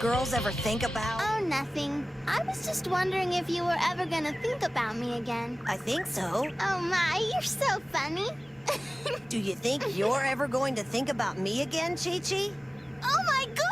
girls ever think about? Oh, nothing. I was just wondering if you were ever gonna think about me again. I think so. Oh my, you're so funny. Do you think you're ever going to think about me again, Chi-Chi? Oh my gosh!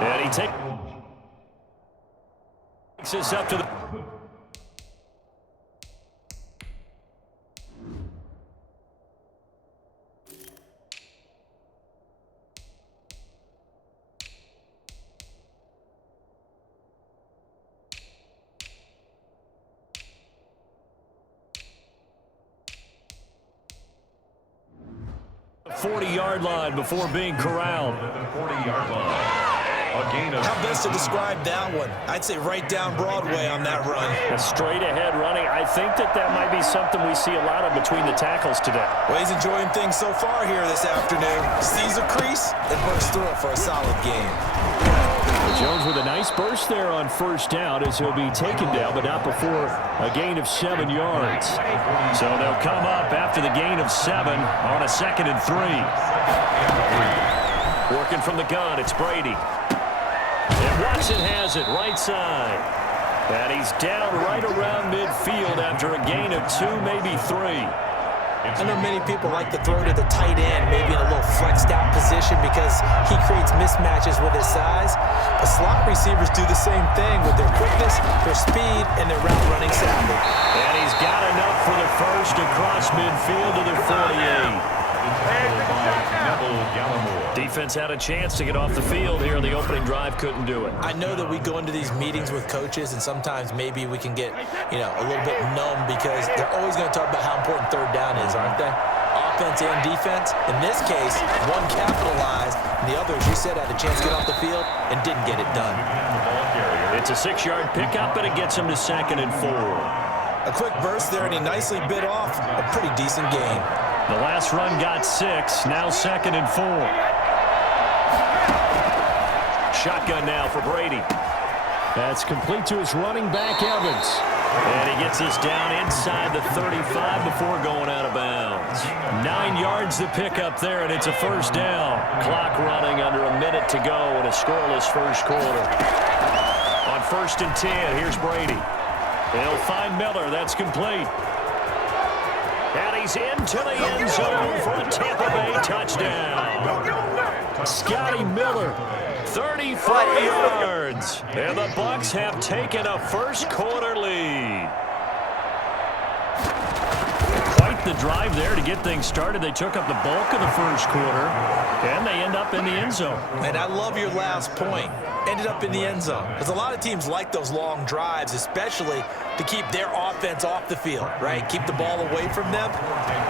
And he takes this up to the... the 40-yard line before being corralled. 40-yard line. How best to describe that one? I'd say right down Broadway on that run. A straight-ahead running. I think that might be something we see a lot of between the tackles today. Well, he's enjoying things so far here this afternoon. Sees a crease and bursts through it for a solid game. Jones with a nice burst there on first down as he'll be taken down, but not before a gain of 7 yards. So they'll come up after the gain of 7 on a 2nd and 3. Working from the gun, it's Brady. And Watson has it right side. And he's down right around midfield after a gain of 2, maybe 3. I know many people like to throw to the tight end, maybe in a little flexed out position because he creates mismatches with his size. But slot receivers do the same thing with their quickness, their speed, and their route running savvy. And he's got enough for the first across midfield to the 48. Defense had a chance to get off the field here. The opening drive couldn't do it. I know that we go into these meetings with coaches, and sometimes maybe we can get, a little bit numb because they're always going to talk about how important third down is, aren't they? Offense and defense. In this case, one capitalized, and the other, as you said, had a chance to get off the field and didn't get it done. It's a 6-yard pickup, and it gets him to 2nd and 4. A quick burst there, and he nicely bit off a pretty decent game. The last run got 6, now 2nd and 4. Shotgun now for Brady. That's complete to his running back, Evans. And he gets this down inside the 35 before going out of bounds. 9 yards to pick up there, and it's a first down. Clock running under a minute to go in a scoreless first quarter. On 1st and 10, here's Brady. They'll find Miller. That's complete. And he's into the end zone for a Tampa Bay touchdown. Scotty Miller, 34 yards. And the Bucs have taken a first quarter lead. Quite the drive there to get things started. They took up the bulk of the first quarter, and they end up in the end zone. And I love your last point. Ended up in the end zone. Because a lot of teams like those long drives, especially to keep their offense off the field, right? Keep the ball away from them.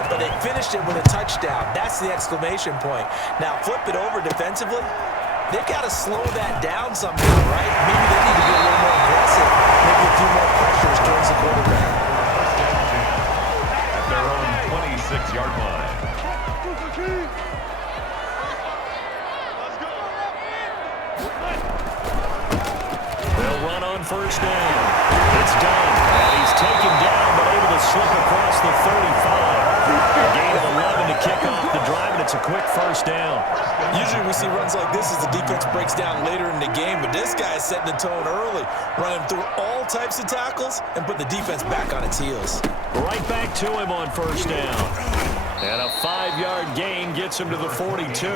But they finished it with a touchdown. That's the exclamation point. Now, flip it over defensively. They've got to slow that down somehow, right? Maybe they need to be a little more aggressive. Maybe a few more pressures towards the quarterback. At their own 26-yard line. They'll run on first down. It's done. And he's taken down, but able to slip across the 35. A gain of 11 to kick off the drive, and it's a quick first down. Usually we see runs like this as the defense breaks down later in the game, but this guy is setting the tone early, running through all types of tackles and put the defense back on its heels. Right back to him on first down. And a 5-yard gain gets him to the 42.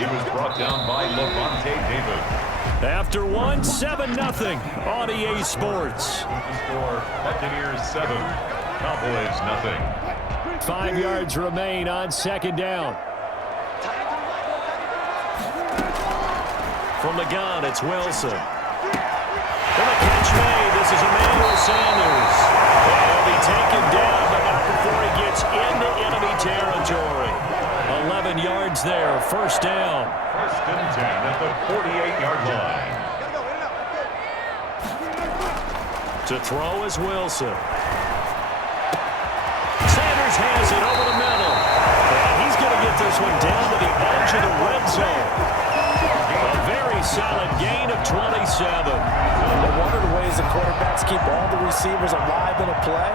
He was brought down by Levante David. After one, 7-0 on EA Sports. Score, Buccaneers 7, Cowboys 0. 5 yards remain on second down. From the gun, it's Wilson. And the catch made. This is Emmanuel Sanders. And he'll be taken down, but not before he gets into enemy territory. 11 yards there, first down. 1st and 10 at the 48-yard line. To throw is Wilson. Sanders has it over the middle. And he's going to get this one down to the edge of the red zone. A very solid gain of 27. One of the ways the quarterbacks keep all the receivers alive in a play,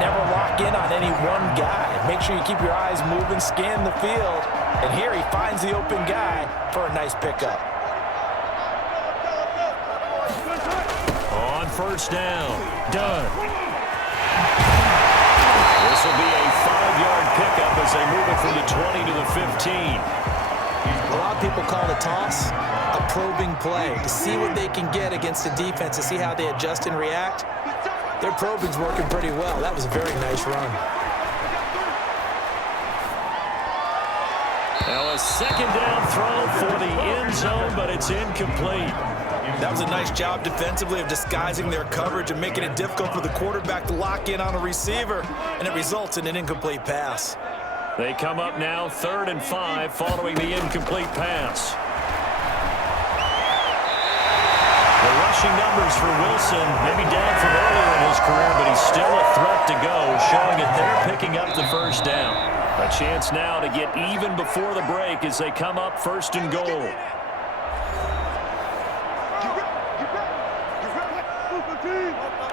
never lock in on any one guy. Make sure you keep your eyes moving, scan the field. And here he finds the open guy for a nice pickup. On first down, Dunn. This will be a 5-yard pickup as they move it from the 20 to the 15. A lot of people call the toss a probing play to see what they can get against the defense, to see how they adjust and react. Their probing's working pretty well. That was a very nice run. Now a second down throw for the end zone, but it's incomplete. That was a nice job defensively of disguising their coverage and making it difficult for the quarterback to lock in on a receiver, and it results in an incomplete pass. They come up now 3rd and 5 following the incomplete pass. The rushing numbers for Wilson may be down from earlier in his career, but he's still a threat to go, showing that they're picking up the first down. A chance now to get even before the break as they come up 1st and goal.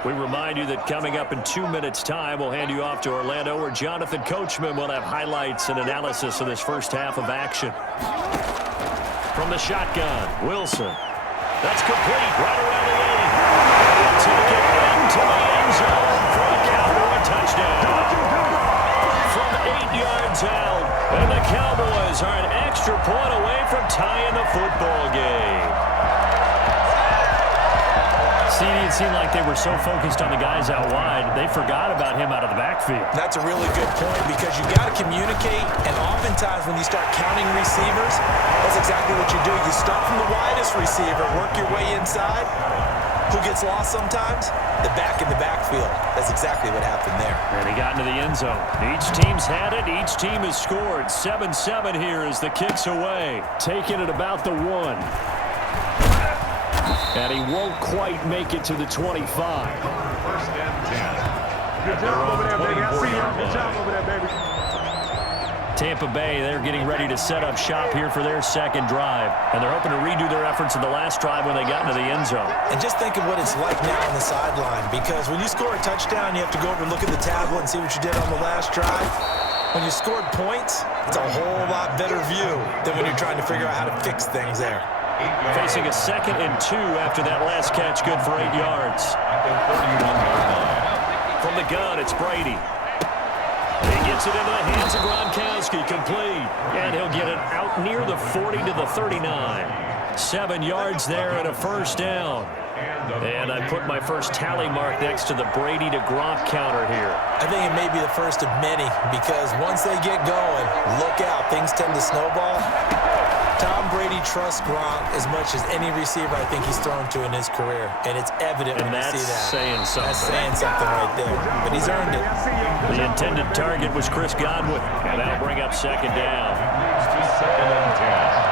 We remind you that coming up in 2 minutes' time, we'll hand you off to Orlando, where Jonathan Coachman will have highlights and analysis of this first half of action. From the shotgun, Wilson. That's complete right around the 80. He'll take it into the end zone for a Cowboy touchdown. From 8 yards out, and the Cowboys are an extra point away from tying the football game. See, it seemed like they were so focused on the guys out wide, they forgot about him out of the backfield. That's a really good point, because you got to communicate, and oftentimes when you start counting receivers, that's exactly what you do. You start from the widest receiver, work your way inside. Who gets lost sometimes? The back in the backfield. That's exactly what happened there. And he got into the end zone. Each team's had it. Each team has scored. 7-7 here as the kick's away. Taking it about the 1. And he won't quite make it to the 25. 1st and 10. Good job over there, baby. I see you. Good job over there, baby. Tampa Bay, they're getting ready to set up shop here for their second drive. And they're hoping to redo their efforts in the last drive when they got into the end zone. And just think of what it's like now on the sideline, because when you score a touchdown, you have to go over and look at the tablet and see what you did on the last drive. When you scored points, it's a whole lot better view than when you're trying to figure out how to fix things there. Facing a 2nd and 2 after that last catch, good for 8 yards. From the gun, it's Brady. He gets it into the hands of Gronkowski, complete. And he'll get it out near the 40 to the 39. 7 yards there and a first down. And I put my first tally mark next to the Brady to Gronk counter here. I think it may be the first of many, because once they get going, look out, things tend to snowball. Tom Brady trusts Gronk as much as any receiver I think he's thrown to in his career, and it's evident when you see that. Saying something. That's saying something right there, but he's earned it. The intended target was Chris Godwin, and that'll bring up 2nd down. 2nd and 10.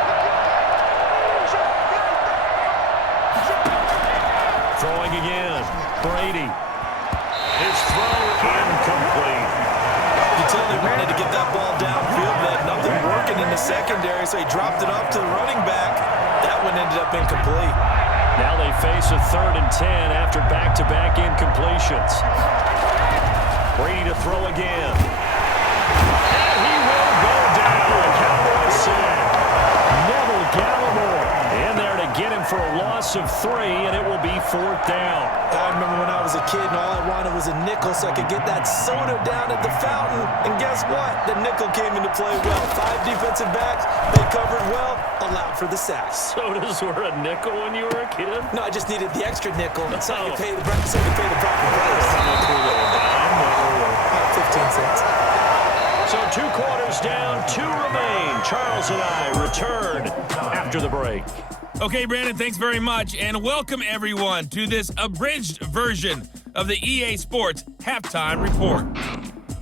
Throwing again, Brady. His throw incomplete. You tell they wanted to get that ball downfield, but had nothing working in the secondary, so he dropped it up to the running back. That one ended up incomplete. Now they face a 3rd and 10 after back-to-back incompletions. Brady to throw again. And he will go down. Cowboys sack. Neville Gallimore in there to get him for a loss of 3, and it will be 4th down. I remember when I was a kid and all I wanted was a nickel so I could get that soda down at the fountain. And guess what? The nickel came into play well. 5 defensive backs, they covered well, allowed for the sacks. Sodas were a nickel when you were a kid? No, I just needed the extra nickel so I could pay the proper price. 15 cents. So 2 quarters down, 2 remain. Charles and I return after the break. Okay, Brandon, thanks very much, and welcome everyone to this abridged version of the EA Sports Halftime Report.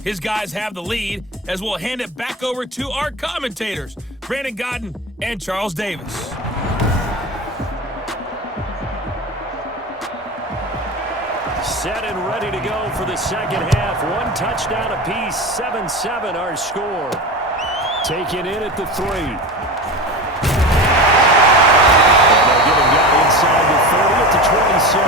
His guys have the lead as we'll hand it back over to our commentators, Brandon Godden and Charles Davis. Set and ready to go for the second half. One touchdown apiece, 7-7 our score. Taken in at the 3. And they'll get him down inside the 30 at the 27.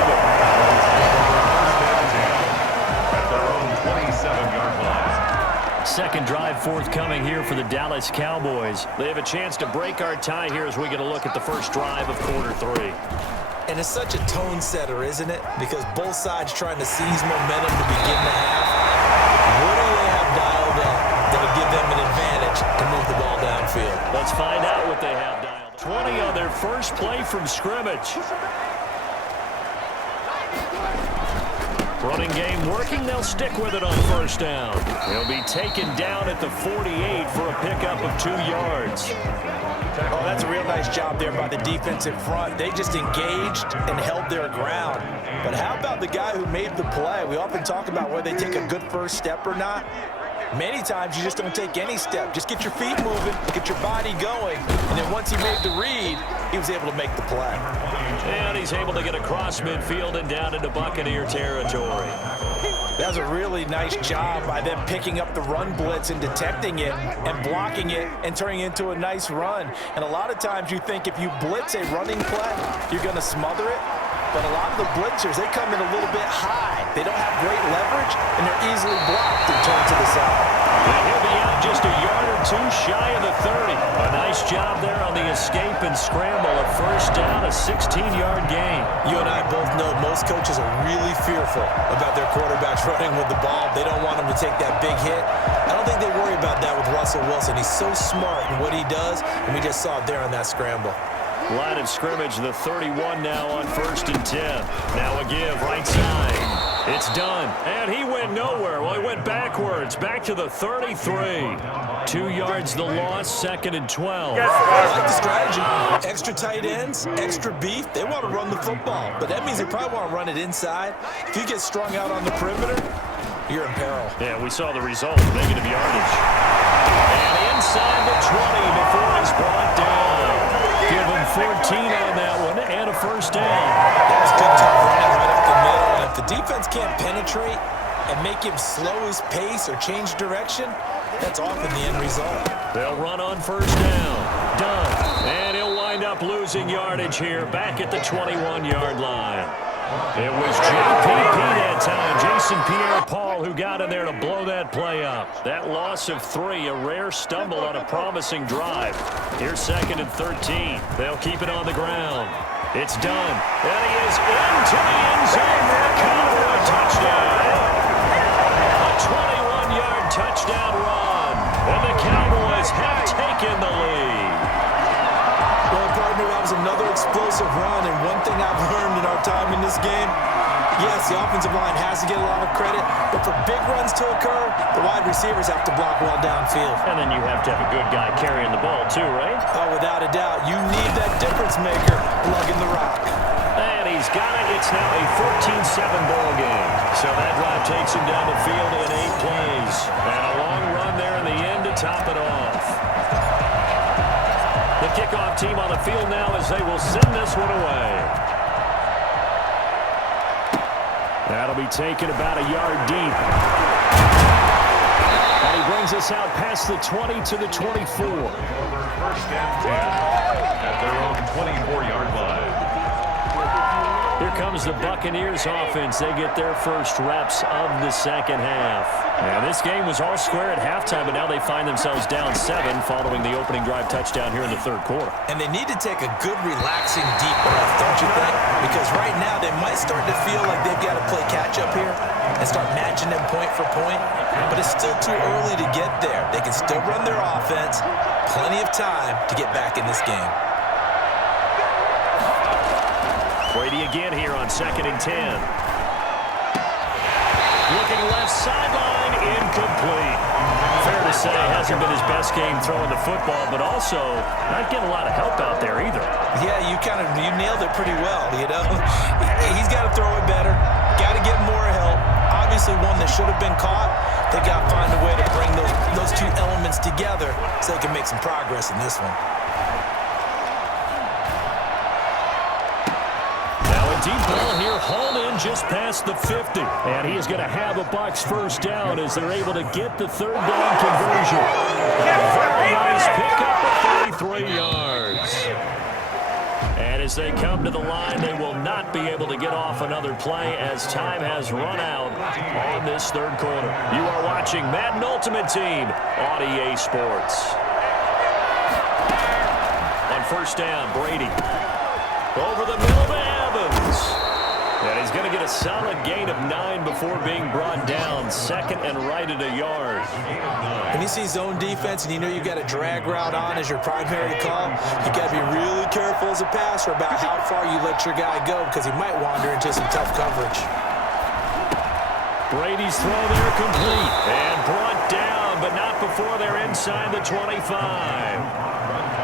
At their own 27-yard line. Second drive forthcoming here for the Dallas Cowboys. They have a chance to break our tie here as we get a look at the first drive of quarter 3. And it's such a tone setter, isn't it? Because both sides trying to seize momentum to begin the half. What do they have dialed up that'll give them an advantage to move the ball downfield? Let's find out what they have dialed. 20 on their first play from scrimmage. Running game working. They'll stick with it on first down. He'll be taken down at the 48 for a pickup of 2 yards. Oh, that's a real nice job there by the defensive front. They just engaged and held their ground. But how about the guy who made the play? We often talk about whether they take a good first step or not. Many times you just don't take any step. Just get your feet moving, get your body going, and then once he made the read, he was able to make the play. And he's able to get across midfield and down into Buccaneer territory. That was a really nice job by them picking up the run blitz and detecting it and blocking it and turning it into a nice run. And a lot of times you think if you blitz a running play, you're going to smother it. But a lot of the blitzers, they come in a little bit high. They don't have great leverage, and they're easily blocked and turned to the side. And he'll be out just a yard or 2 shy of the 30. A nice job there on the escape and scramble. A first down, a 16-yard gain. You and I both know most coaches are really fearful about their quarterbacks running with the ball. They don't want them to take that big hit. I don't think they worry about that with Russell Wilson. He's so smart in what he does, and we just saw it there on that scramble. Line of scrimmage, the 31 now on 1st and 10. Now a give, right side. It's done. And he went nowhere. Well, he went backwards, back to the 33. 2 yards the loss, 2nd and 12. I like the strategy. Extra tight ends, extra beef. They want to run the football, but that means they probably want to run it inside. If you get strung out on the perimeter, you're in peril. Yeah, we saw the result, negative yardage. And inside the 20 before he's brought down. Give him 14 on that one and a first down. That's good tough running right up the middle. And if the defense can't penetrate and make him slow his pace or change direction, that's often the end result. They'll run on first down. Done. And he'll wind up losing yardage here back at the 21-yard line. It was JPP that time, Jason Pierre-Paul, who got in there to blow that play up. That loss of 3, a rare stumble on a promising drive. Here's 2nd and 13. They'll keep it on the ground. It's done. And he is into the end zone for a Cowboy touchdown. A 21-yard touchdown run. And the Cowboys have taken the lead. Well, partner, that was another explosive run, and one thing I've learned in our time in this game, yes, the offensive line has to get a lot of credit, but for big runs to occur, the wide receivers have to block well downfield. And then you have to have a good guy carrying the ball too, right? Oh, without a doubt. You need that difference maker lugging the rock. And he's got it. It's now a 14-7 ball game. So that drive takes him down the field in 8 plays. And a long run there in the end to top it off. The kickoff team on the field now as they will send this one away. That'll be taken about a yard deep. And he brings us out past the 20 to the 24. 1st and 10 at their own 24-yard line. Here comes the Buccaneers offense. They get their first reps of the second half. And this game was all square at halftime, but now they find themselves down 7 following the opening drive touchdown here in the 3rd quarter. And they need to take a good, relaxing, deep breath, don't you think? Because right now they might start to feel like they've got to play catch-up here and start matching them point for point. But it's still too early to get there. They can still run their offense. Plenty of time to get back in this game. Brady again here on 2nd and 10. Looking left sideline, incomplete. Fair to say, hasn't been his best game throwing the football, but also not getting a lot of help out there either. Yeah, you nailed it pretty well, you know. He's got to throw it better. Got to get more help. Obviously one that should have been caught. They got to find a way to bring those two elements together so they can make some progress in this one. Now a deep ball here, hauled in just past the 50. And he is going to have a Bucs first down as they're able to get the third down conversion. A very nice pickup of 33 yards. And as they come to the line, they will not be able to get off another play as time has run out on this third quarter. You are watching Madden Ultimate Team on EA Sports. On first down, Brady. Over the middle to Evans. And he's going to get a solid gain of 9 before being brought down. Second and right at a yard. When you see zone defense and you know you got a drag route on as your primary call, you got to be really careful as a passer about how far you let your guy go because he might wander into some tough coverage. Brady's throw there complete and brought down, but not before they're inside the 25.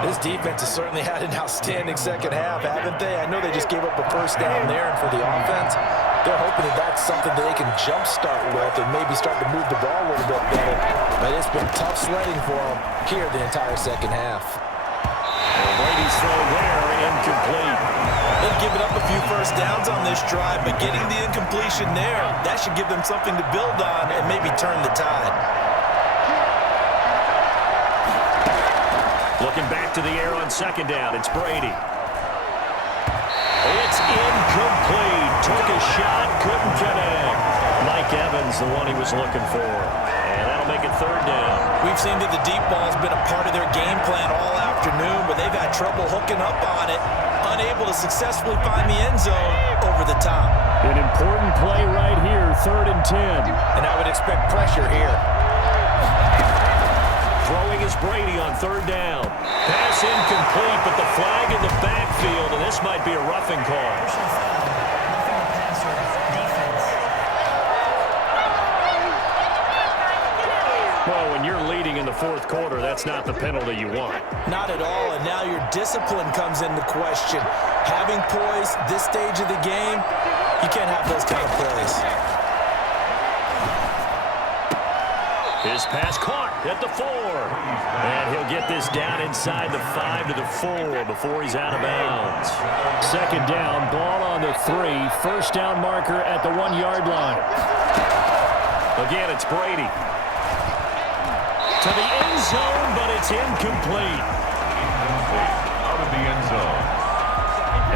This defense has certainly had an outstanding second half, haven't they? I know they just gave up a first down there, and for the offense, they're hoping that that's something that they can jumpstart with and maybe start to move the ball a little bit better. But it's been tough sledding for them here the entire second half. Brady's throw there, incomplete. They've given up a few first downs on this drive, but getting the incompletion there, that should give them something to build on and maybe turn the tide. Looking back to the air on second down, it's Brady. It's incomplete. Took a shot, couldn't connect. Mike Evans, the one he was looking for. And that'll make it third down. We've seen that the deep ball's been a part of their game plan all afternoon, but they've had trouble hooking up on it, unable to successfully find the end zone over the top. An important play right here, 3rd and 10. And I would expect pressure here. Throwing is Brady on third down. Pass incomplete, but the flag in the backfield, and this might be a roughing call. Well, when you're leading in the fourth quarter, that's not the penalty you want. Not at all, and now your discipline comes into question. Having poise this stage of the game, you can't have those kind of plays. His pass caught at the 4. And he'll get this down inside the 5 to the 4 before he's out of bounds. Second down, ball on the 3. First down marker at the 1-yard line. Again, it's Brady. To the end zone, but it's incomplete. Out of the end zone.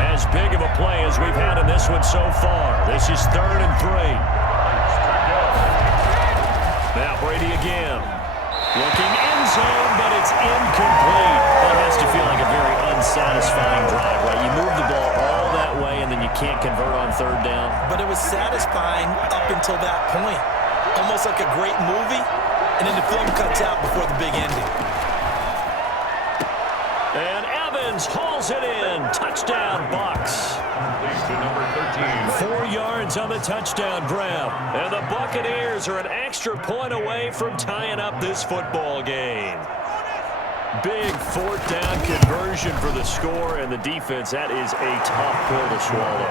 As big of a play as we've had in this one so far. This is 3rd and 3. Now Brady again. Looking end zone, but it's incomplete. That has to feel like a very unsatisfying drive, right? You move the ball all that way, and then you can't convert on third down. But it was satisfying up until that point. Almost like a great movie, and then the film cuts out before the big ending. And Evans hauls it in. Touchdown, Bucs. To number 13. 4 yards on the touchdown grab. And the Buccaneers are an extra point away from tying up this football game. Big 4th down conversion for the score, and the defense, that is a tough pill to swallow.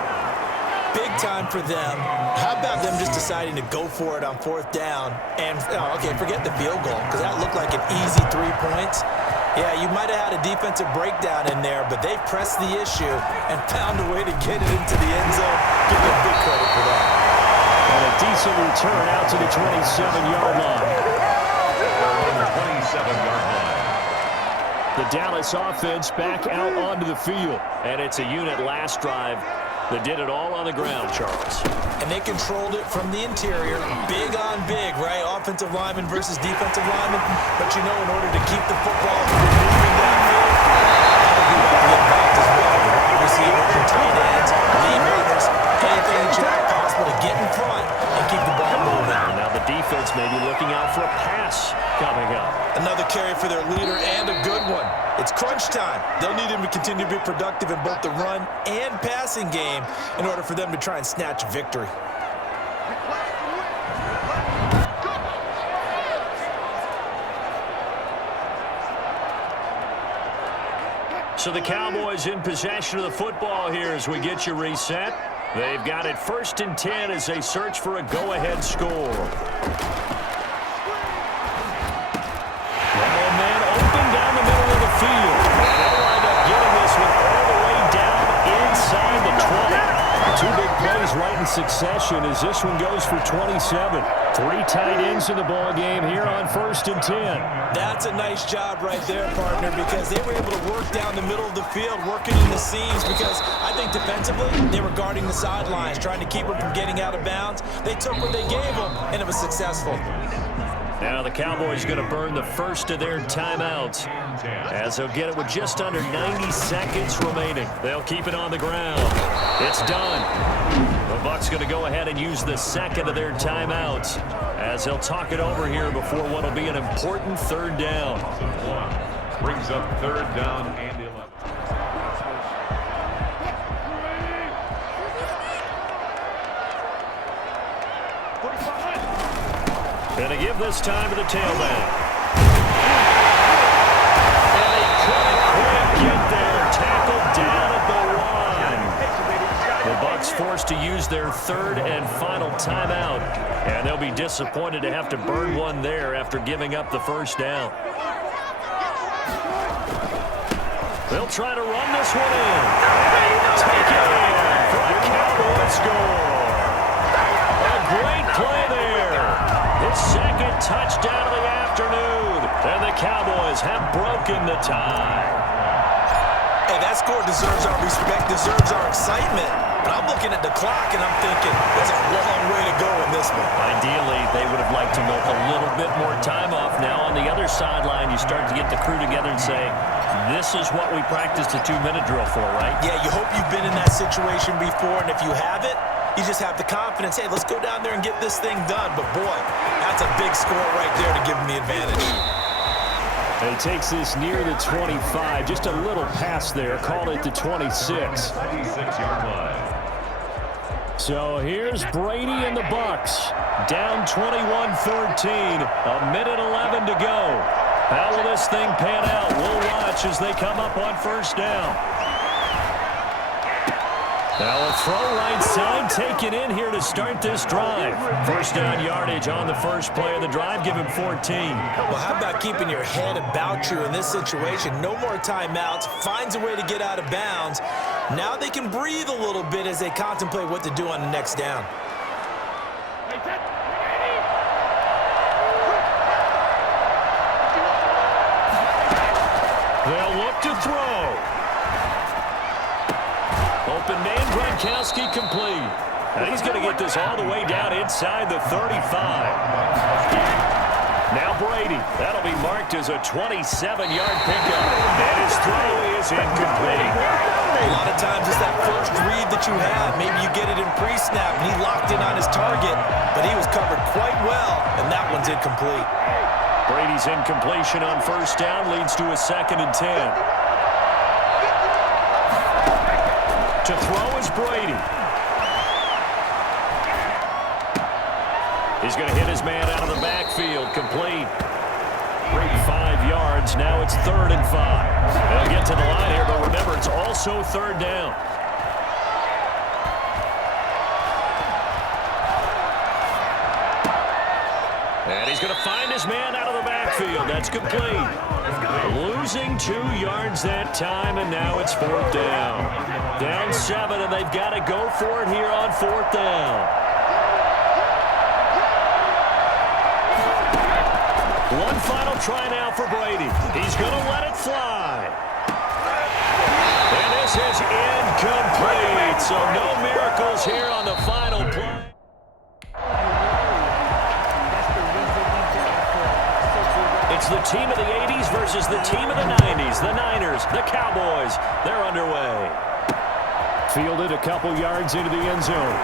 Big time for them. How about them just deciding to go for it on 4th down? And, okay, forget the field goal, because that looked like an easy 3 points. Yeah, you might have had a defensive breakdown in there, but they've pressed the issue and found a way to get it into the end zone. Give them big credit for that. And a decent return out to the 27-yard line. 27-yard line. The Dallas offense back out onto the field. And it's a unit last drive that did it all on the ground, Charles. And they controlled it from the interior. Big on big, right? Offensive lineman versus defensive lineman. But you know, in order to keep the football from moving downfield, that'll be what the impact as well. Wide receivers and tight ends, lead makers, anything that you have possible to get in front and keep the ball moving. Now the defense may be looking out for a pass coming up. Another carry for their leader and a good one. It's crunch time. They'll need him to continue to be productive in both the run and passing game in order for them to try and snatch victory. So the Cowboys in possession of the football here as we get you reset. They've got it 1st and 10 as they search for a go-ahead score. And then open down the middle of the field. They'll wind up getting this one all the way down inside the 20. 2 passes right in succession as this one goes for 27. 3 tight ends in the ball game here on 1st and 10. That's a nice job right there, partner, because they were able to work down the middle of the field, working in the seams, because I think defensively they were guarding the sidelines, trying to keep them from getting out of bounds. They took what they gave them, and it was successful. Now the Cowboys going to burn the first of their timeouts as they'll get it with just under 90 seconds remaining. They'll keep it on the ground. It's done. The Bucs going to go ahead and use the second of their timeouts as they'll talk it over here before what will be an important 3rd down. Brings up 3rd down and 11. Going to give this time to the tailback. And they couldn't quite get there. Tackled down at the 1. The Bucs forced to use their 3rd and final timeout, and they'll be disappointed to have to burn one there after giving up the 1st down. They'll try to run this one in. Take it in for a Cowboy score. A great play there. His 2nd touchdown of the afternoon. And the Cowboys have broken the tie. Hey, that score deserves our respect, deserves our excitement. But I'm looking at the clock, and I'm thinking, there's a long way to go in this one. Ideally, they would have liked to milk a little bit more time off. Now, on the other sideline, you start to get the crew together and say, this is what we practiced a 2-minute drill for, right? Yeah, you hope you've been in that situation before, and if you haven't, you just have the confidence, hey, let's go down there and get this thing done. But, boy, that's a big score right there to give them the advantage. He takes this near the 25. Just a little pass there. Called it the 26. 96-yard line. So here's Brady and the Bucs. Down 21-13. 1:11 to go. How will this thing pan out? We'll watch as they come up on 1st down. Now a throw right side taken in here to start this drive. 1st down yardage on the first play of the drive. Give him 14. Well, how about keeping your head about you in this situation? No more timeouts. Finds a way to get out of bounds. Now they can breathe a little bit as they contemplate what to do on the next down. They'll look to throw. Open man, Gronkowski complete. And he's going to get this all the way down inside the 35. Now Brady. That'll be marked as a 27-yard pickup. And his throw is incomplete. A lot of times it's that first read that you have. Maybe you get it in pre-snap, and he locked in on his target, but he was covered quite well, and that one's incomplete. Brady's incompletion on 1st down leads to a 2nd and 10. To throw is Brady. He's going to hit his man out of the backfield. Complete. 5 yards. Now it's 3rd and 5. They'll get to the line here, but remember, it's also 3rd down. And he's going to find his man out of the backfield. That's complete. Losing 2 yards that time, and now it's 4th down. Down 7, and they've got to go for it here on 4th down. One final try now for Brady. He's going to let it fly. And this is incomplete. So no miracles here on the final play. It's the team of the 80s versus the team of the 90s. The Niners, the Cowboys, they're underway. Fielded a couple yards into the end zone.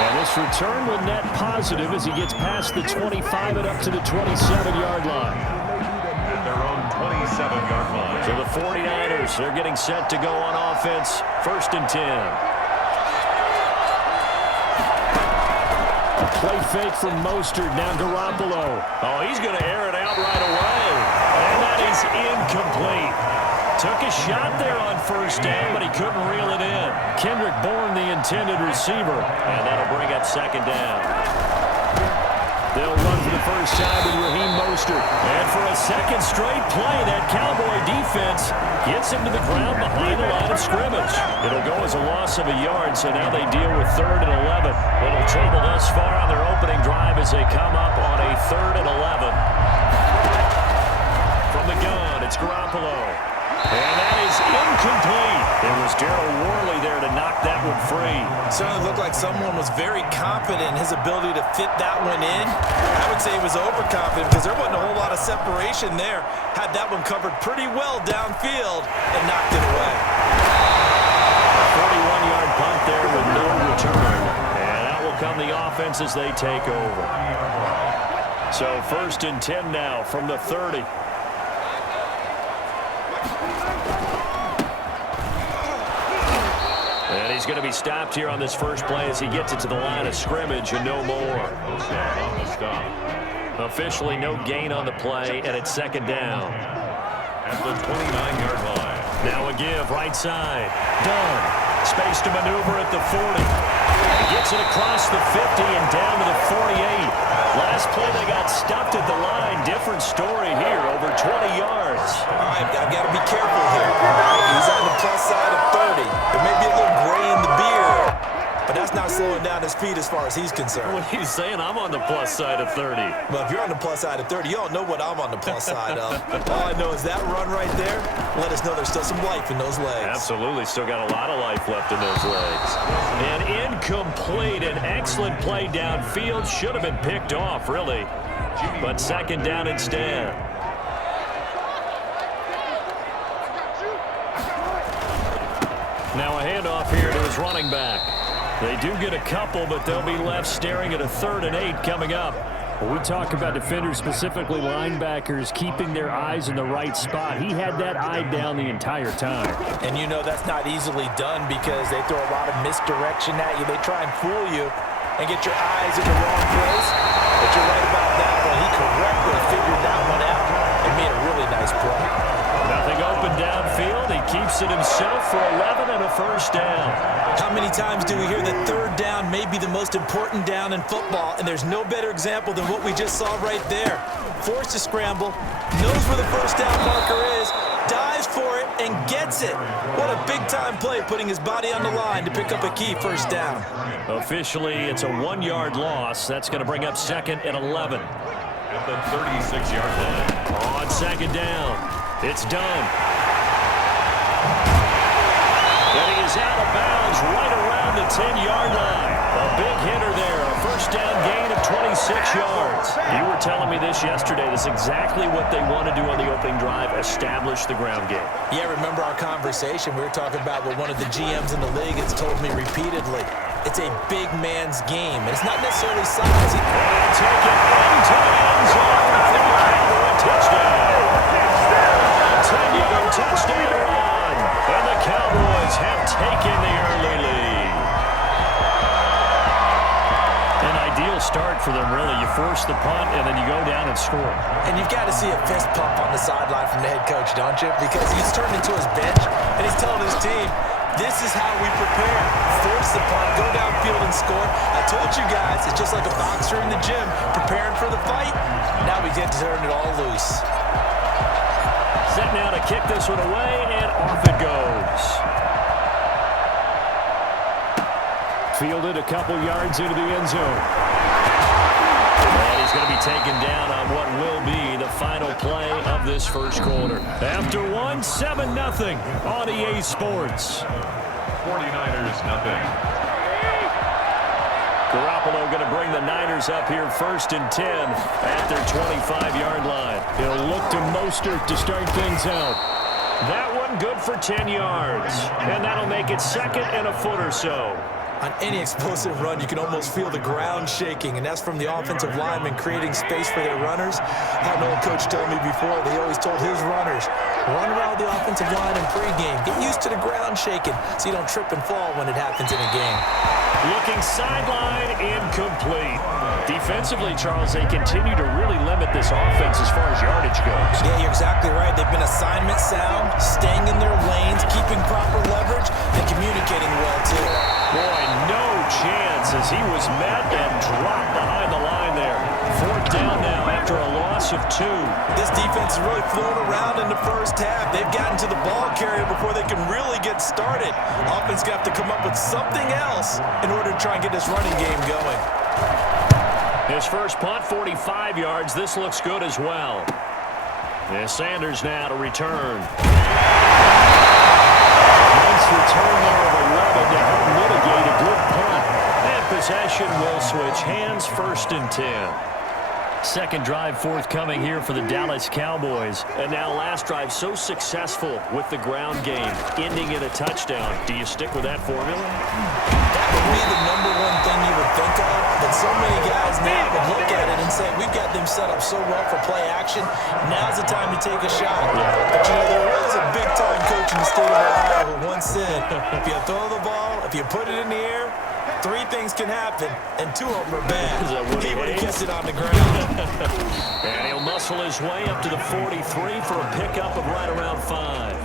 And this return will net positive as he gets past the 25 and up to the 27-yard line. Their own 27-yard line. So the 49ers, they're getting set to go on offense. 1st and 10. Play fake from Mostert, now Garoppolo. Oh, he's going to air it out right away. And that is incomplete. Took a shot there on 1st down, but he couldn't reel it in. Kendrick Bourne, the intended receiver. And that'll bring up 2nd down. They'll run for the first time with Raheem Mostert. And for a second straight play, that Cowboy defense gets him to the ground behind the line of scrimmage. It'll go as a loss of a yard, so now they deal with 3rd and 11. Little trouble thus far on their opening drive as they come up on a 3rd and 11. From the gun, it's Garoppolo. And that is incomplete. It was Darryl Worley there to knock that one free. Certainly looked like someone was very confident in his ability to fit that one in. I would say he was overconfident because there wasn't a whole lot of separation there. Had that one covered pretty well downfield and knocked it away. 41-yard punt there with no return. And out will come the offense as they take over. So 1st and 10 now from the 30. And he's going to be stopped here on this first play as he gets it to the line of scrimmage and no more. Officially no gain on the play, and it's 2nd down. At the 29-yard line. Now a give, right side. Dunn. Space to maneuver at the 40. Gets it across the 50 and down to the 48. Last play they got stuffed at the line. Different story here, over 20 yards. All right, I've got to be careful here. He's on the plus side of 30. There may be a little gray in the beard, but that's not slowing down his speed as far as he's concerned. What are you saying? I'm on the plus side of 30. Well, if you're on the plus side of 30, you don't know what I'm on the plus side of. All I know is that run right there let us know there's still some life in those legs. Absolutely. Still got a lot of life left in those legs. And incomplete. An excellent play downfield. Should have been picked off, really. But 2nd down instead. Now a handoff here to his running back. They do get a couple, but they'll be left staring at a 3rd and 8 coming up. When we talk about defenders, specifically linebackers, keeping their eyes in the right spot, he had that eye down the entire time. And you know that's not easily done because they throw a lot of misdirection at you. They try and fool you and get your eyes in the wrong place. But you're right about that one. He correctly figured that one out and made a really nice play. Nothing open downfield. He keeps it himself for 11 and a first down. How many times do we hear that 3rd down may be the most important down in football? And there's no better example than what we just saw right there. Forced to scramble, knows where the first down marker is, dives for it, and gets it. What a big-time play, putting his body on the line to pick up a key first down. Officially, it's a 1-yard loss. That's going to bring up 2nd and 11. At the 36-yard line. On 2nd down, it's done. And he is out of bounds right around the 10-yard line. A big hitter there, a first down gain of 26 yards. You were telling me this yesterday. That's exactly what they want to do on the opening drive, establish the ground game. Yeah, remember our conversation? We were talking about what one of the GMs in the league has told me repeatedly. It's a big man's game. And it's not necessarily size. And take it into the end zone for the Cowboy touchdown. A 10-yard touchdown run. And the Cowboys have taken the early lead. An ideal start for them, really. You force the punt, and then you go down and score. And you've got to see a fist pump on the sideline from the head coach, don't you? Because he's turned into his bench, and he's telling his team, this is how we prepare. Force the punt, go downfield and score. I told you guys, it's just like a boxer in the gym, preparing for the fight. Now we get to turn it all loose. Set now to kick this one away, and off it goes. Fielded a couple yards into the end zone. And he's going to be taken down on what will be the final play of this first quarter. After one, 7-0 on EA Sports. 49ers, nothing. Garoppolo going to bring the Niners up here 1st and 10 at their 25-yard line. He'll look to Mostert to start things out. That one good for 10 yards. And that'll make it 2nd and a foot or so. On any explosive run, you can almost feel the ground shaking, and that's from the offensive linemen creating space for their runners. How an old coach told me before, they always told his runners, run around the offensive line in pregame. Get used to the ground shaking so you don't trip and fall when it happens in a game. Looking sideline, incomplete. Defensively, Charles, they continue to really limit this offense as far as yardage goes. Yeah, you're exactly right. They've been assignment sound, staying in their lanes, keeping proper leverage, and communicating well, too. Boy, no chance as he was met and dropped behind the line there. down now after a loss of 2. This defense is really flown around in the first half. They've gotten to the ball carrier before they can really get started. Offense got to come up with something else in order to try and get this running game going. His first punt, 45 yards. This looks good as well. And Sanders now to return. Nice return there of 11 to help mitigate a good punt. And possession will switch hands, 1st and 10. Second drive forthcoming here for the Dallas Cowboys. And now last drive so successful with the ground game, ending in a touchdown. Do you stick with that formula? That would be the #1 thing you would think of, but so many guys now would look at it and say, we've got them set up so well for play action. Now's the time to take a shot. But, you know, there was a big-time coach in the state of Ohio who once said, if you throw the ball, if you put it in the air, 3 things can happen, and 2 of them are bad. He would have kept it on the ground. And he'll muscle his way up to the 43 for a pickup of right around 5.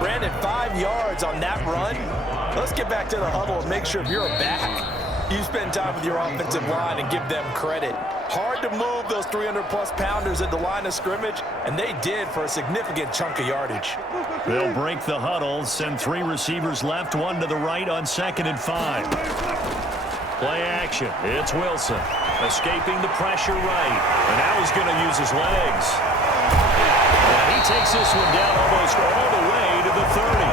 Brandon, 5 yards on that run. Let's get back to the huddle and make sure if you're a back, you spend time with your offensive line and give them credit. Hard to move those 300-plus pounders at the line of scrimmage, and they did for a significant chunk of yardage. They'll break the huddle, send 3 receivers left, 1 to the right on 2nd and 5. Play action. It's Wilson. Escaping the pressure right. And now he's going to use his legs. And he takes this one down almost all the way to the 30.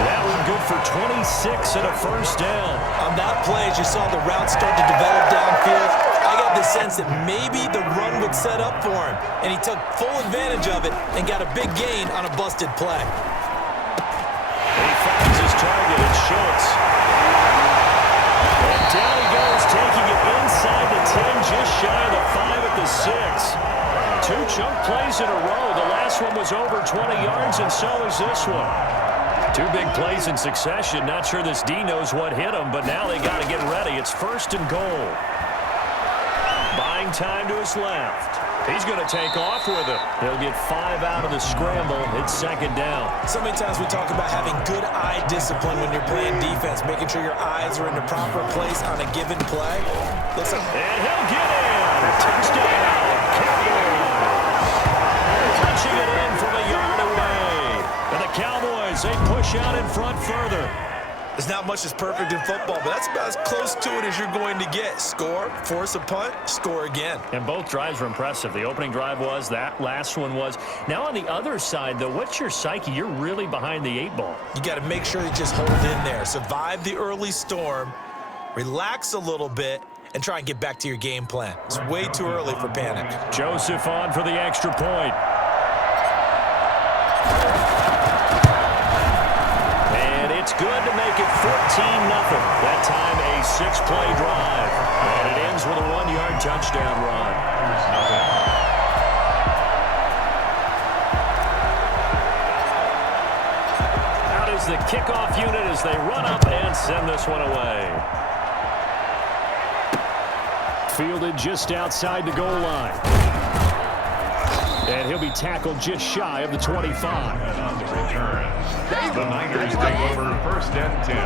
That one good for 26 and a 1st down. On that play, as you saw the route start to develop downfield, I got the sense that maybe the run would set up for him. And he took full advantage of it and got a big gain on a busted play. He finds his target. It's Schultz. And down he goes, taking it inside the 10, just shy of the 5 at the 6. 2 chunk plays in a row. The last one was over 20 yards, and so is this one. 2 big plays in succession. Not sure this D knows what hit him, but now they got to get ready. It's 1st and goal. Buying time to his left. He's going to take off with it. He'll get 5 out of the scramble. It's 2nd down. So many times we talk about having good eye discipline when you're playing defense, making sure your eyes are in the proper place on a given play. Looks like, and he'll get in. Touchdown. Cowboys. Punching it in from a yard away. And the Cowboys, they push out in front further. there's not much that's perfect in football, but that's about as close to it as you're going to get. Score, force a punt, score again. And both drives were impressive. The opening drive was, that last one was. Now on the other side, though, what's your psyche? You're really behind the 8 ball. You got to make sure you just hold in there. Survive the early storm, relax a little bit, and try and get back to your game plan. It's way too early for panic. Joseph on for the extra point. And it's good to make it 14-0. That time a 6-play drive. And it ends with a 1-yard touchdown run. Out is the kickoff unit as they run up and send this one away. Fielded just outside the goal line. And he'll be tackled just shy of the 25. On the return, the Niners take over 1st and 10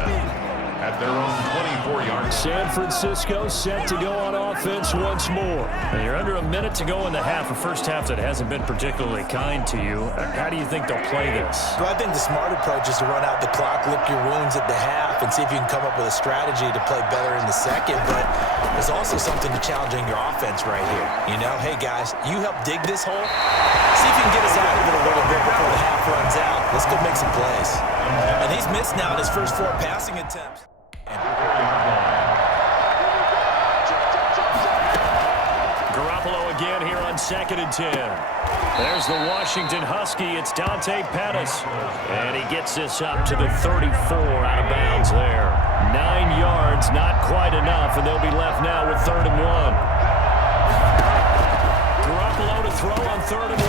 at their own 24-yard. San Francisco set to go on offense once more. And you're under a minute to go in the half, a first half that hasn't been particularly kind to you. How do you think they'll play this? Well, I think the smart approach is to run out the clock, lick your wounds at the half, and see if you can come up with a strategy to play better in the second. But there's also something to challenging your offense right here. You know, hey, guys, you help dig this hole. See if you can get us out of it a little bit before the half runs out. Let's go make some plays. And he's missed now in his first 4 passing attempts. Garoppolo again here on 2nd and 10. There's the Washington Husky. It's Dante Pettis. And he gets this up to the 34 out of bounds there. 9 yards, not quite enough, and they'll be left now with 3rd and 1. Garoppolo to throw on 3rd and 1.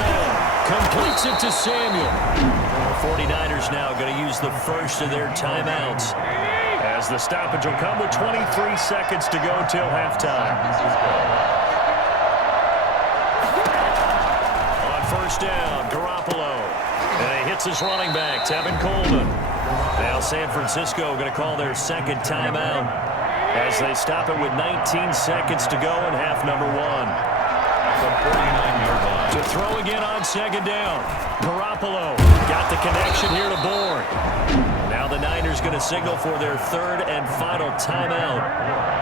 Completes it to Samuel. The 49ers now going to use the first of their timeouts, as the stoppage will come with 23 seconds to go till halftime. On 1st down, Garoppolo. And he hits his running back, Tevin Coleman. Now San Francisco going to call their 2nd timeout as they stop it with 19 seconds to go in half number 1. the 49-yard line. To throw again on second down. Garoppolo got the connection here to Bourne. Now the Niners going to signal for their third and final timeout,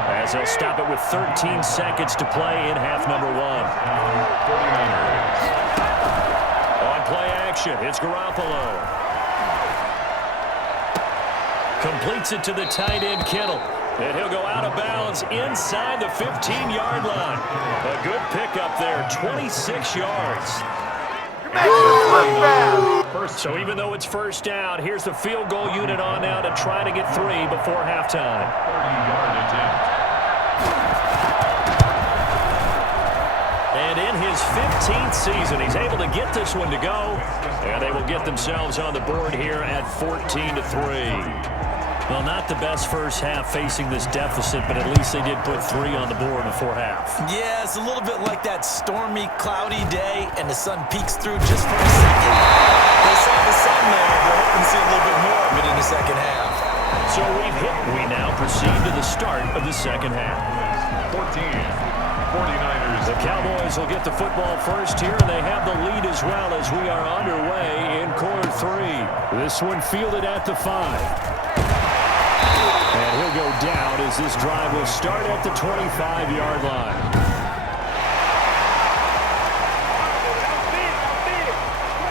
as they'll stop it with 13 seconds to play in half number 1. 49ers. On play action, it's Garoppolo. Completes it to the tight end, Kittle. And he'll go out of bounds inside the 15-yard line. A good pickup there, 26 yards. So even though it's first down, here's the field goal unit on now to try to get 3 before halftime. 30-yard attempt. And in his 15th season, he's able to get this one to go. And they will get themselves on the board here at 14-3. Well, not the best first half facing this deficit, but at least they did put 3 on the board before half. Yeah, it's a little bit like that stormy, cloudy day, and the sun peeks through just for a second. They saw the sun there. They're hoping to see a little bit more of it in the second half. So we now proceed to the start of the second half. 49ers. The Cowboys will get the football first here, and they have the lead as well as we are underway in quarter 3. This one fielded at the 5. And he'll go down as this drive will start at the 25-yard line.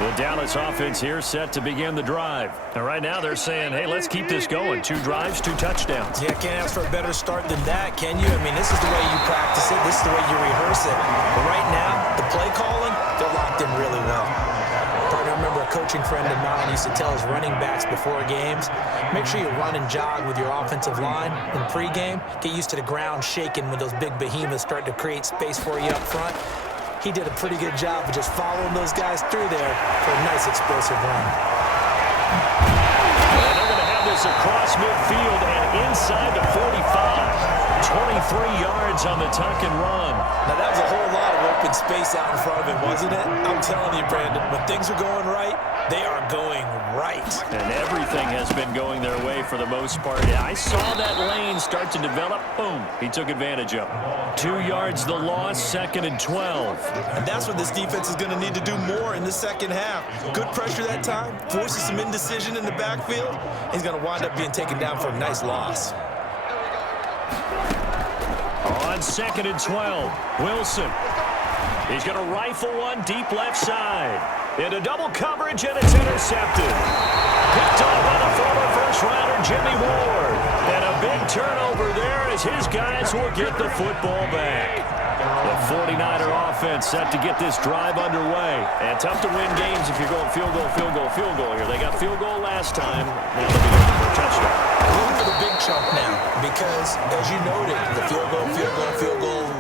The Dallas offense here set to begin the drive. And right now they're saying, hey, let's keep this going. 2 drives, 2 touchdowns. Yeah, can't ask for a better start than that, can you? I mean, this is the way you practice it. This is the way you rehearse it. But right now, the play calling, they're locked in really well. I remember a coaching friend of mine used to tell his running backs before games, make sure you run and jog with your offensive line in pregame. Get used to the ground shaking when those big behemoths start to create space for you up front. He did a pretty good job of just following those guys through there for a nice explosive run. And they're going to have this across midfield and inside the 45. 23 yards on the tuck and run. Now, that was a whole lot of open space out in front of him, wasn't it? I'm telling you, Brandon, when things are going right, they are going right. And everything has been going their way for the most part. I saw that lane start to develop. Boom. He took advantage of it. 2 yards the loss, 2nd and 12. And that's what this defense is going to need to do more in the second half. Good pressure that time, forces some indecision in the backfield. He's going to wind up being taken down for a nice loss. On 2nd and 12, Wilson. He's going to rifle one deep left side. Into double coverage, and it's intercepted. Picked off by the former first-rounder, Jimmy Ward. And a big turnover there as his guys will get the football back. The 49er offense set to get this drive underway. And tough to win games if you're going field goal, field goal, field goal here. They got field goal last time. Now they'll be looking for a touchdown. Looking for the big chunk now because, as you noted, the field goal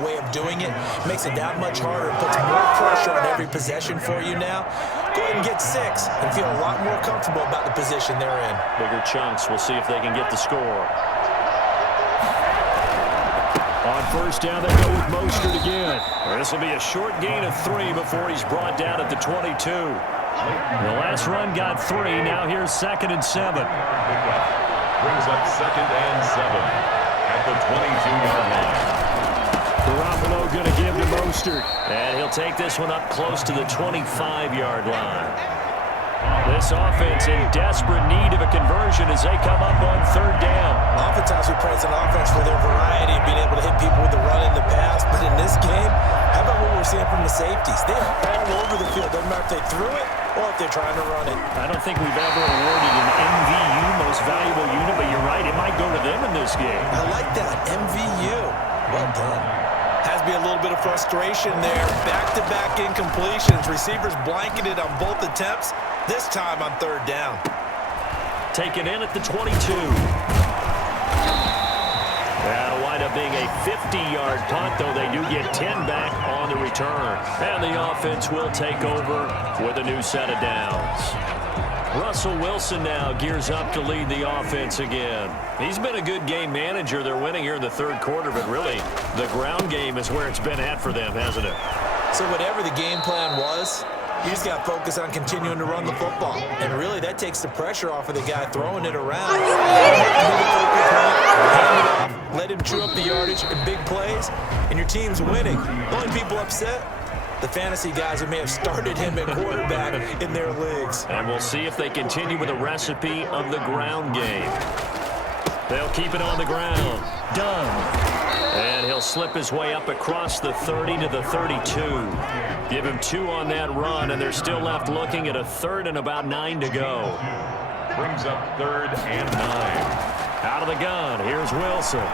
way of doing it makes it that much harder. It puts more pressure on every possession for you now. Go ahead and get 6 and feel a lot more comfortable about the position they're in. Bigger chunks. We'll see if they can get the score. On first down, they go with Mostert again. This will be a short gain of 3 before he's brought down at the 22. The last run got 3. Now here's 2nd and 7. Brings up 2nd and 7 at the 22-yard line. Garoppolo going to give to Mostert. And he'll take this one up close to the 25-yard line. This offense in desperate need of a conversion as they come up on 3rd down. Oftentimes we praise an offense for their variety of being able to hit people with the run in the pass. But in this game, how about what we're seeing from the safeties? They are all over the field. Doesn't matter if they threw it or if they're trying to run it. I don't think we've ever awarded an MVU, most valuable unit, but you're right, it might go to them in this game. I like that, MVU. Well done. Has to be a little bit of frustration there. Back-to-back incompletions. Receivers blanketed on both attempts, this time on 3rd down. Taken in at the 22. That'll wind up being a 50-yard punt, though they do get 10 back on the return. And the offense will take over with a new set of downs. Russell Wilson now gears up to lead the offense again. He's been a good game manager. They're winning here in the 3rd quarter, but really the ground game is where it's been at for them, hasn't it? So whatever the game plan was, you just got to focus on continuing to run the football. And really, that takes the pressure off of the guy throwing it around. Hand it off, let him chew up the yardage in big plays, plays, and your team's winning. The only people upset, the fantasy guys who may have started him at quarterback in their leagues. And we'll see if they continue with the recipe of the ground game. They'll keep it on the ground. Done. And he'll slip his way up across the 30 to the 32. Give him 2 on that run, and they're still left looking at a 3rd and about 9 to go. Brings up 3rd and 9. Out of the gun, here's Wilson.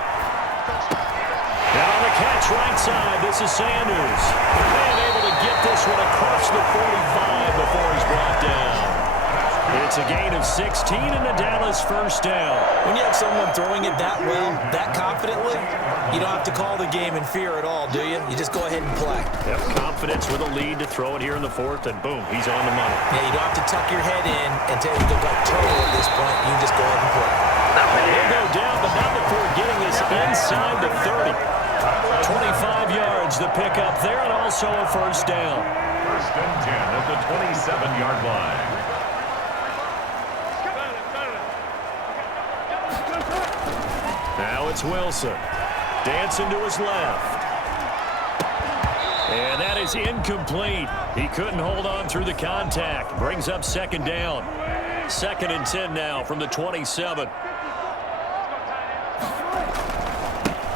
Down on the catch right side, this is Sanders. And able to get this one across the 45 before he's brought down. It's a gain of 16 and a Dallas first down. When you have someone throwing it that well, that confidently, you don't have to call the game in fear at all, do you? You just go ahead and play. Have confidence with a lead to throw it here in the 4th, and boom, he's on the money. Yeah, you don't have to tuck your head in and take a like turtle at this point. You can just go ahead and play. He'll go down, but not before getting this inside the 30. 25 yards the pickup there, and also a first down. 1st and 10 at the 27-yard line. Now it's Wilson. Dancing to his left. And that is incomplete. He couldn't hold on through the contact. Brings up 2nd down. 2nd and 10 now from the 27.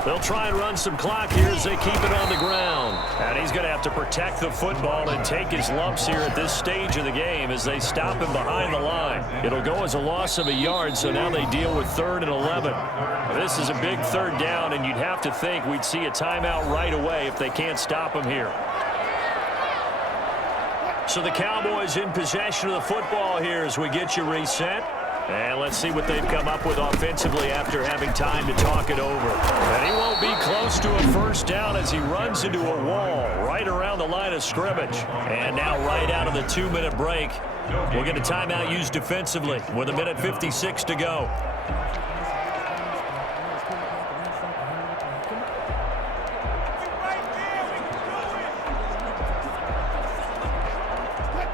They'll try and run some clock here as they keep it on the ground. And he's going to have to protect the football and take his lumps here at this stage of the game as they stop him behind the line. It'll go as a loss of a yard, so now they deal with 3rd and 11. This is a big 3rd down, and you'd have to think we'd see a timeout right away if they can't stop him here. So the Cowboys in possession of the football here as we get you reset. And let's see what they've come up with offensively after having time to talk it over. And he won't be close to a first down as he runs into a wall right around the line of scrimmage. And now right out of the 2-minute break, we'll get a timeout used defensively with 1:56 to go.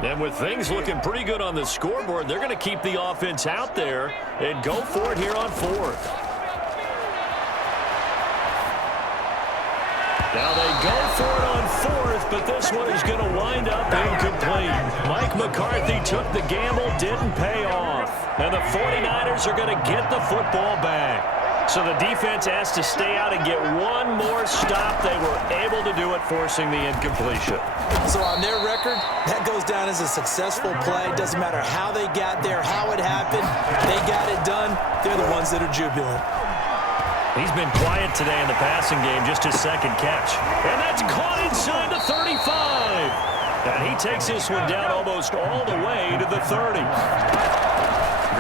And with things looking pretty good on the scoreboard, they're going to keep the offense out there and go for it here on 4th. Now they go for it on 4th, but this one is going to wind up incomplete. Mike McCarthy took the gamble, didn't pay off. And the 49ers are going to get the football back. So the defense has to stay out and get one more stop. They were able to do it, forcing the incompletion. So on their record, that goes down as a successful play. Doesn't matter how they got there, how it happened. They got it done. They're the ones that are jubilant. He's been quiet today in the passing game, just his 2nd catch. And that's caught inside the 35. And he takes this one down almost all the way to the 30.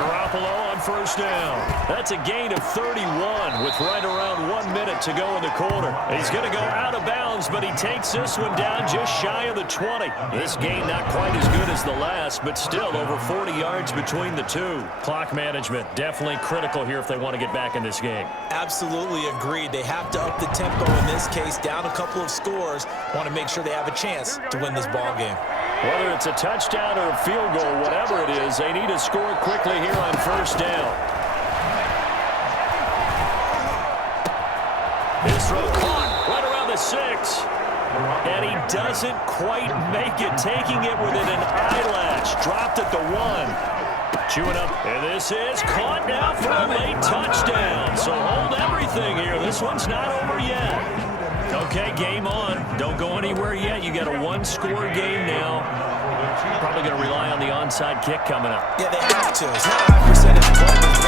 Garoppolo on first down. That's a gain of 31 with right around 1 minute to go in the quarter. He's going to go out of bounds, but he takes this one down just shy of the 20. This game not quite as good as the last, but still over 40 yards between the two. Clock management definitely critical here if they want to get back in this game. Absolutely agreed. They have to up the tempo in this case, down a couple of scores. Want to make sure they have a chance to win this ball game. Whether it's a touchdown or a field goal, whatever it is, they need to score quickly here on first down. His throw caught right around the 6. And he doesn't quite make it, taking it within an eyelash. Dropped at the 1. Chewing up. And this is caught now for a late touchdown. So hold everything here. This one's not over yet. Okay, game on. Don't go anywhere yet. You got a 1-score game now. Probably going to rely on the onside kick coming up. Yeah, they have to. It's not a high percentage play.